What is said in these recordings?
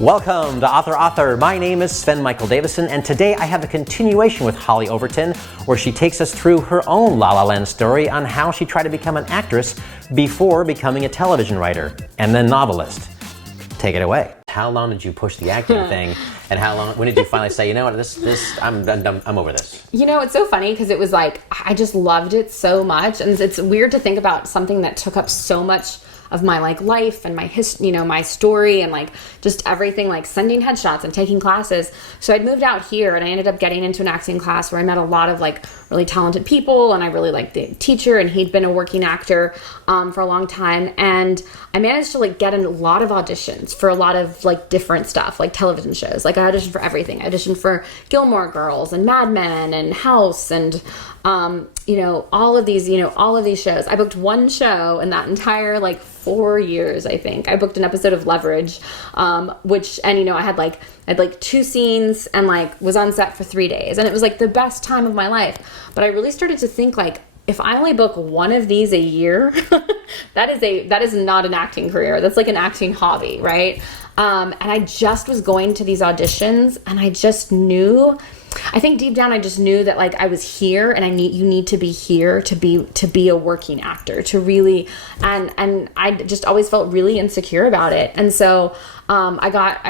Welcome to Author. My name is Sven Michael Davison, and today I have a continuation with Hollie Overton, where she takes us through her own La La Land story on how she tried to become an actress before becoming a television writer and then novelist. Take it away. How long did you push the acting thing, and when did you finally say, you know what, I'm over this? You know, it's so funny because it was like, I just loved it so much, and it's weird to think about something that took up so much of my life and my my story and just everything, sending headshots and taking classes. So I'd moved out here and I ended up getting into an acting class where I met a lot of really talented people, and I really liked the teacher, and he'd been a working actor for a long time, and I managed to get in a lot of auditions for a lot of different stuff, television shows. I auditioned for everything. I auditioned for Gilmore Girls and Mad Men and House and all of these shows. I booked one show in that entire 4 years, I think. I booked an episode of Leverage, I had 2 scenes and was on set for 3 days, and it was the best time of my life. But I really started to think if I only book one of these a year, that is not an acting career. That's an acting hobby, right? And I just was going to these auditions, and I just knew, I think deep down I just knew that I was here, and you need to be here to be a working actor, to really, and I just always felt really insecure about it. And so I got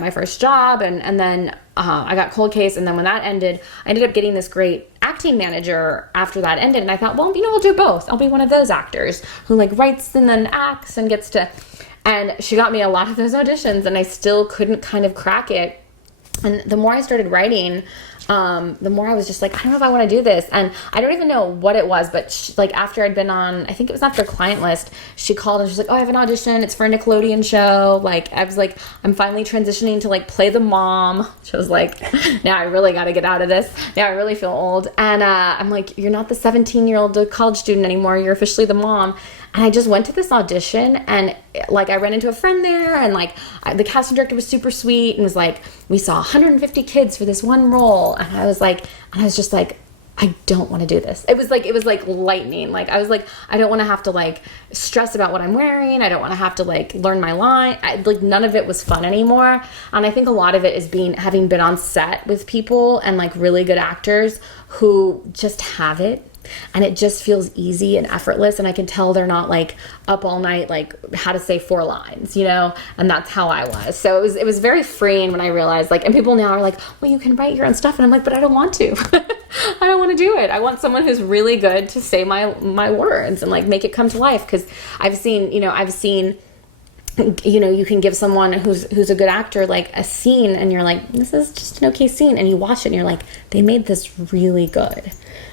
my first job, and then I got Cold Case, and then when that ended, I ended up getting this great acting manager after that ended, and I thought, well, I'll do both. I'll be one of those actors who writes and then acts and gets to, and she got me a lot of those auditions, and I still couldn't kind of crack it. And the more I started writing, the more I was just I don't know if I want to do this. And I don't even know what it was, but after I'd been on, I think it was not their client list, she called and she's like, oh, I have an audition. It's for a Nickelodeon show. I was I'm finally transitioning to play the mom. She was now I really got to get out of this. Now I really feel old. And I'm you're not the 17-year-old college student anymore. You're officially the mom. And I just went to this audition, and I ran into a friend there, and the casting director was super sweet and was we saw 150 kids for this one role, and I was just I don't want to do this. It was lightning. I was I don't want to have to stress about what I'm wearing. I don't want to have to learn my line. None of it was fun anymore. And I think a lot of it is having been on set with people and really good actors who just have it. And it just feels easy and effortless, and I can tell they're not up all night how to say 4 lines, and that's how I was. So it was very freeing when I realized and people now are well, you can write your own stuff, and I'm but I don't want to. I don't want to do it. I want someone who's really good to say my words and make it come to life, because I've seen you can give someone who's a good actor a scene, and you're this is just an okay scene, and you watch it and you're they made this really good.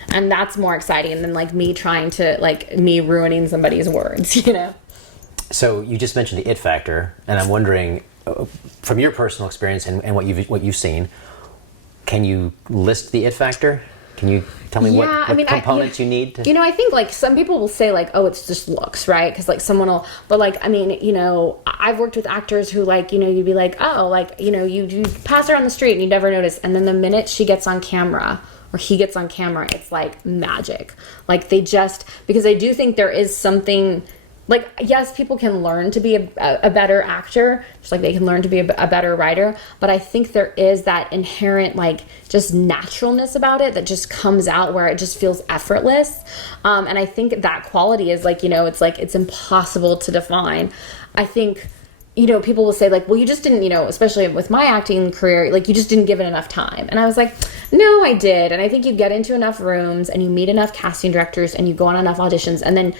And that's more exciting than me trying to me ruining somebody's words, So you just mentioned the it factor, and I'm wondering, from your personal experience and what you've seen, can you list the it factor? Can you tell me what components you need to... I think some people will say oh, it's just looks, right? Because someone will, but I've worked with actors who you'd be oh, you pass her on the street and you never notice, and then the minute she gets on camera or he gets on camera, it's magic. They just, because I do think there is something, yes, people can learn to be a better actor, just they can learn to be a better writer, but I think there is that inherent just naturalness about it that just comes out, where it just feels effortless. And I think that quality is it's impossible to define. I think people will say well, you just didn't, especially with my acting career, you just didn't give it enough time. And I was no, I did. And I think you get into enough rooms and you meet enough casting directors and you go on enough auditions, and then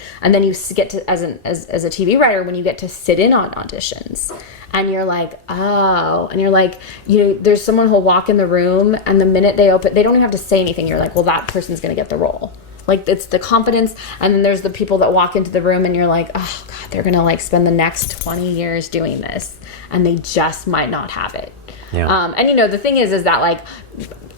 you get to, as a TV writer, when you get to sit in on auditions, and you're oh, and you're there's someone who'll walk in the room, and the minute they open, they don't even have to say anything. You're well, that person's going to get the role. It's the confidence. And then there's the people that walk into the room and you're oh God, they're going to spend the next 20 years doing this, and they just might not have it. Yeah. And the thing is that like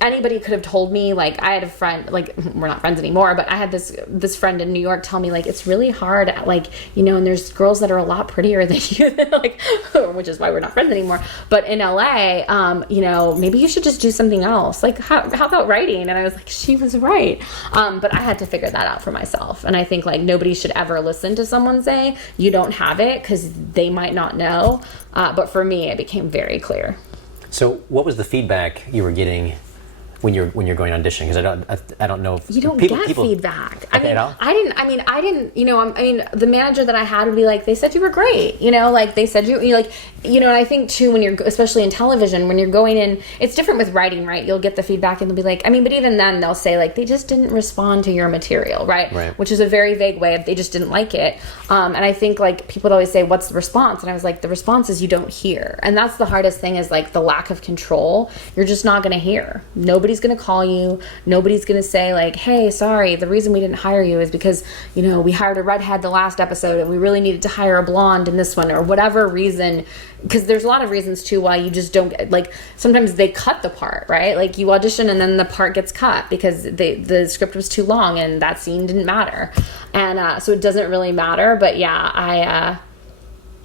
anybody could have told me, like I had a friend, like we're not friends anymore, but I had this friend in New York tell me like it's really hard, like and there's girls that are a lot prettier than you, like, which is why we're not friends anymore. But in LA, maybe you should just do something else. Like how about writing? And I was like, she was right. But I had to figure that out for myself. And I think like nobody should ever listen to someone say you don't have it, because they might not know. But for me, it became very clear. So what was the feedback you were getting when you're going auditioning? Because I don't know if you don't get feedback. Okay, I didn't. The manager that I had would be like, they said you were great. Like they said you like. And I think too, when you're, especially in television, when you're going in, it's different with writing, right? You'll get the feedback and they'll be like, but even then they'll say like, they just didn't respond to your material, right? Which is a very vague way of they just didn't like it. And I think like people would always say, what's the response? And I was like, the response is you don't hear. And that's the hardest thing, is like the lack of control. You're just not going to hear. Nobody's going to call you. Nobody's going to say like, hey, sorry, the reason we didn't hire you is because, we hired a redhead the last episode and we really needed to hire a blonde in this one, or whatever reason. Because there's a lot of reasons too why you just don't get, like, sometimes they cut the part, right? Like you audition and then the part gets cut because the script was too long and that scene didn't matter. And so it doesn't really matter. But yeah,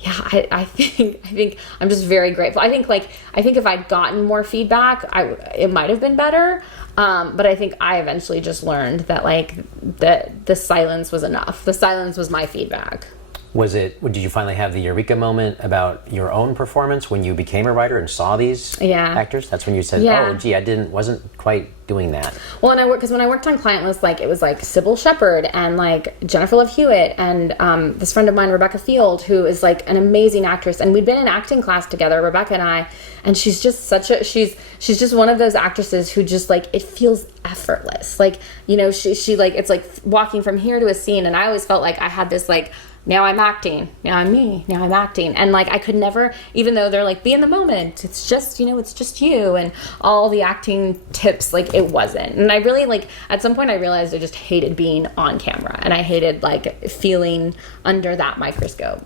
I think I'm just very grateful. I think if I'd gotten more feedback, it might have been better. But I think I eventually just learned that like the silence was enough. The silence was my feedback. Did you finally have the eureka moment about your own performance when you became a writer and saw these actors? That's when you said, oh, gee, wasn't quite doing that. Well, and when I worked on Client List, like it was like Sybil Shepherd and like Jennifer Love Hewitt and this friend of mine, Rebecca Field, who is like an amazing actress. And we'd been in acting class together, Rebecca and I, and she's just she's just one of those actresses who just like, it feels effortless. Like, she like, it's like walking from here to a scene. And I always felt like I had this like, now I'm acting, now I'm me, now I'm acting. And like, I could never, even though they're like, be in the moment, it's just, it's just you, and all the acting tips, like it wasn't. And I really like, at some point I realized I just hated being on camera, and I hated like feeling under that microscope.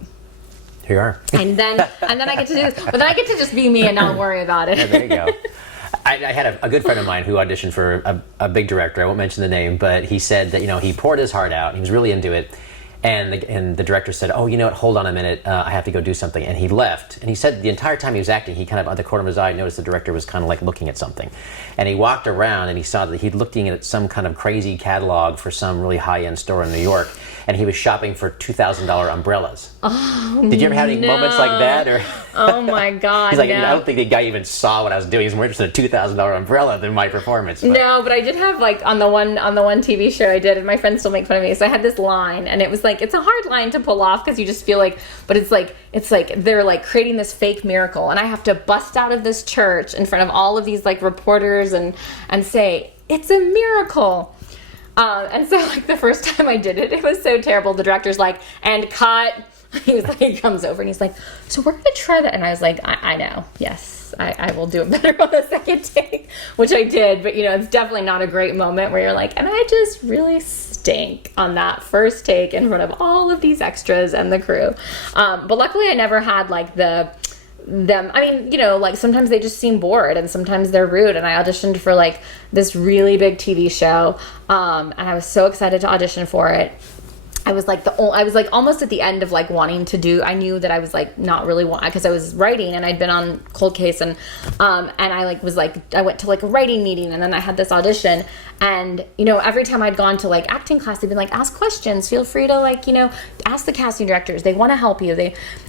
Here you are. And then I get to do this, but then I get to just be me and not worry about it. Yeah, there you go. I had a good friend of mine who auditioned for a big director. I won't mention the name, but he said that, he poured his heart out. He was really into it. And the director said, oh, you know what, hold on a minute, I have to go do something. And he left. And he said the entire time he was acting, he kind of, on the corner of his eye, noticed the director was kind of like looking at something. And he walked around and he saw that he'd looking at some kind of crazy catalog for some really high-end store in New York. And he was shopping for $2,000 umbrellas. Oh, Did you ever have any moments like that? Or oh my God, he's like, no. I don't think the guy even saw what I was doing. He's more interested in a $2,000 umbrella than my performance. But. No, but I did have like on the one TV show I did, and my friends still make fun of me. So I had this line, and it was like, it's a hard line to pull off because you just feel like, but it's like they're like creating this fake miracle, and I have to bust out of this church in front of all of these like reporters and say it's a miracle. And so like the first time I did it, it was so terrible. The director's like, and cut. He comes over and he's like, so we're going to try that. And I was like, I know. Yes, I will do it better on the second take, which I did. But, it's definitely not a great moment where you're like, and I just really stink on that first take in front of all of these extras and the crew. But luckily I never had like them. I mean, like sometimes they just seem bored and sometimes they're rude. And I auditioned for like this really big TV show. And I was so excited to audition for it. I was like almost at the end of like wanting to do. I knew that I was like not really because I was writing and I'd been on Cold Case and I like was like I went to like a writing meeting and then I had this audition and every time I'd gone to like acting class they'd been like, ask questions, feel free to like ask the casting directors, they want to help you.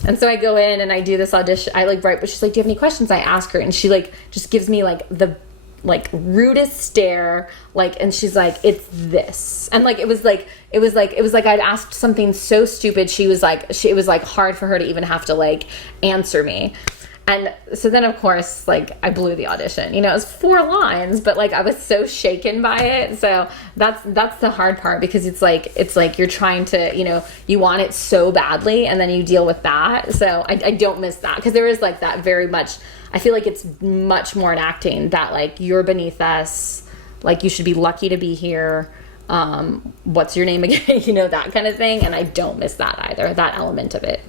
And so I go in and I do this audition. I like write, but she's like, do you have any questions? I ask her and she like just gives me like the like rudest stare, like, and she's like, it's this. And like, it was like I'd asked something so stupid. It was like hard for her to even have to like answer me. And so then of course, like I blew the audition, it was 4 lines, but like I was so shaken by it. So that's the hard part because it's like you're trying to, you want it so badly and then you deal with that. So I don't miss that because there is like that very much. I feel like it's much more in acting that like you're beneath us, like you should be lucky to be here. What's your name again? That kind of thing. And I don't miss that either, that element of it.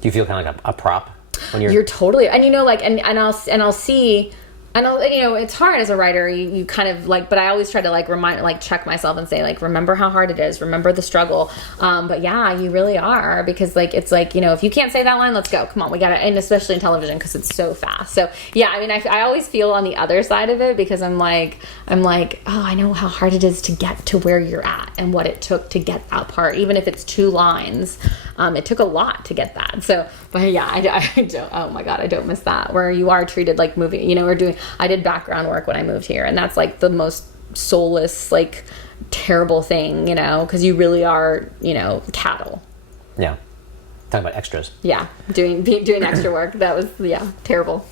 Do you feel kind of like a prop? when you're totally, and you know, like, and I'll see. And you know, it's hard as a writer. You kind of like, but I always try to like check myself and say like, remember how hard it is. Remember the struggle. But yeah, you really are, because like it's like, you know, if you can't say that line, let's go. Come on, we got it. And especially in television, because it's so fast. So yeah, I mean, I always feel on the other side of it, because I'm like, oh, I know how hard it is to get to where you're at and what it took to get that part, even if it's 2 lines. It took a lot to get that. So, but yeah, I don't. Oh my God, I don't miss that. Where you are treated like movie. You know, I did background work when I moved here, and that's like the most soulless, like terrible thing, you know, because you really are, you know, cattle. Yeah. Talking about extras. Yeah. Doing extra work. That was, yeah, terrible.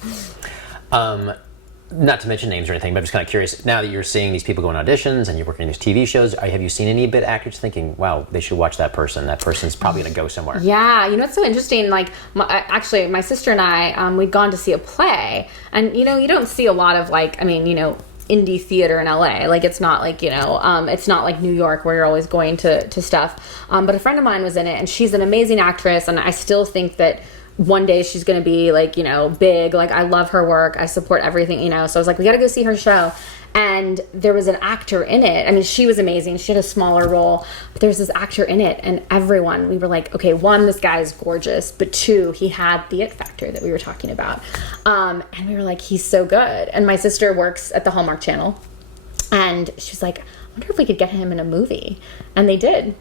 Not to mention names or anything, but I'm just kind of curious, now that you're seeing these people go on auditions and you're working on these TV shows, have you seen any bit actors thinking, wow, they should watch that person. That person's probably going to go somewhere? Yeah, you know, it's so interesting. Like, actually, my sister and I, we'd gone to see a play. And, you know, you don't see a lot of, like, I mean, you know, indie theater in LA. Like, it's not like, you know, it's not like New York where you're always going to stuff. But a friend of mine was in it, and she's an amazing actress. And I still think that one day she's going to be like, you know, big. Like, I love her work. I support everything, you know. So I was like, we got to go see her show. And there was an actor in it. I mean, she was amazing. She had a smaller role, but there's this actor in it, and everyone, we were like, okay, 1, this guy is gorgeous, but 2, he had the it factor that we were talking about. And we were like, he's so good. And my sister works at the Hallmark Channel, and she's like, I wonder if we could get him in a movie. And they did.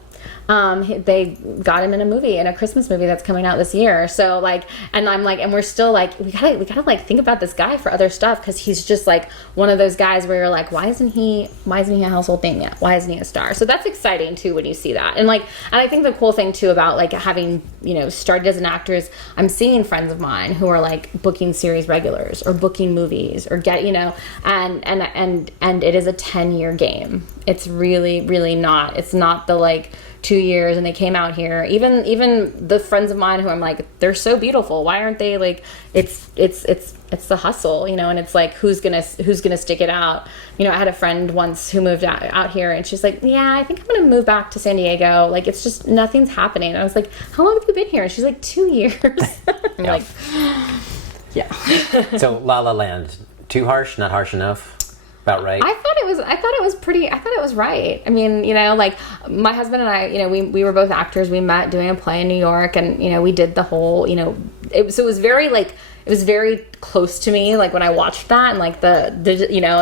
They got him in a movie, in a Christmas movie that's coming out this year. So like, and I'm like, and we're still like, we gotta like think about this guy for other stuff, because he's just like one of those guys where you're like, why isn't he a household name yet? Why isn't he a star? So that's exciting too when you see that. And like, and I think the cool thing too about like having, you know, started as an actor is I'm seeing friends of mine who are like booking series regulars or booking movies or get, you know, and it is a 10-year game. It's really, really not. It's not the like 2 years and they came out here. Even the friends of mine who I'm like, they're so beautiful. Why aren't they like? It's the hustle, you know. And it's like, who's gonna stick it out? You know, I had a friend once who moved out here, and she's like, yeah, I think I'm gonna move back to San Diego. Like, it's just nothing's happening. I was like, how long have you been here? And she's like, 2 years. I'm like, yeah. So La La Land, too harsh? Not harsh enough? About right? I thought it was right. I mean, you know, like my husband and I, you know, we were both actors. We met doing a play in New York, and, you know, we did the whole, you know, it was very close to me, like when I watched that, and like the you know,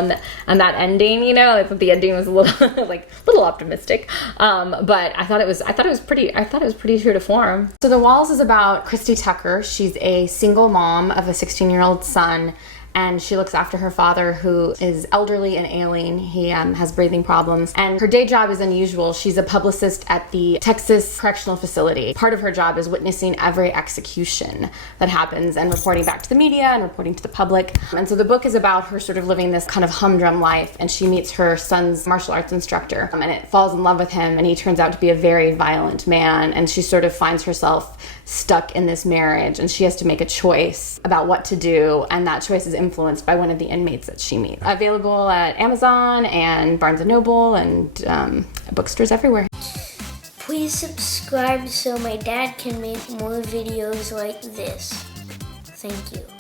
and that ending, you know, I thought the ending was a little like a little optimistic, but I thought it was pretty true to form. So The Walls is about Christy Tucker. She's a single mom of a 16-year-old son, and she looks after her father, who is elderly and ailing. He has breathing problems, and her day job is unusual. She's a publicist at the Texas Correctional Facility. Part of her job is witnessing every execution that happens and reporting back to the media and reporting to the public. And so the book is about her sort of living this kind of humdrum life, and she meets her son's martial arts instructor, and it falls in love with him, and he turns out to be a very violent man, and she sort of finds herself stuck in this marriage, and she has to make a choice about what to do, and that choice is influenced by one of the inmates that she meets. Available at Amazon and Barnes & Noble and bookstores everywhere. Please subscribe so my dad can make more videos like this. Thank you.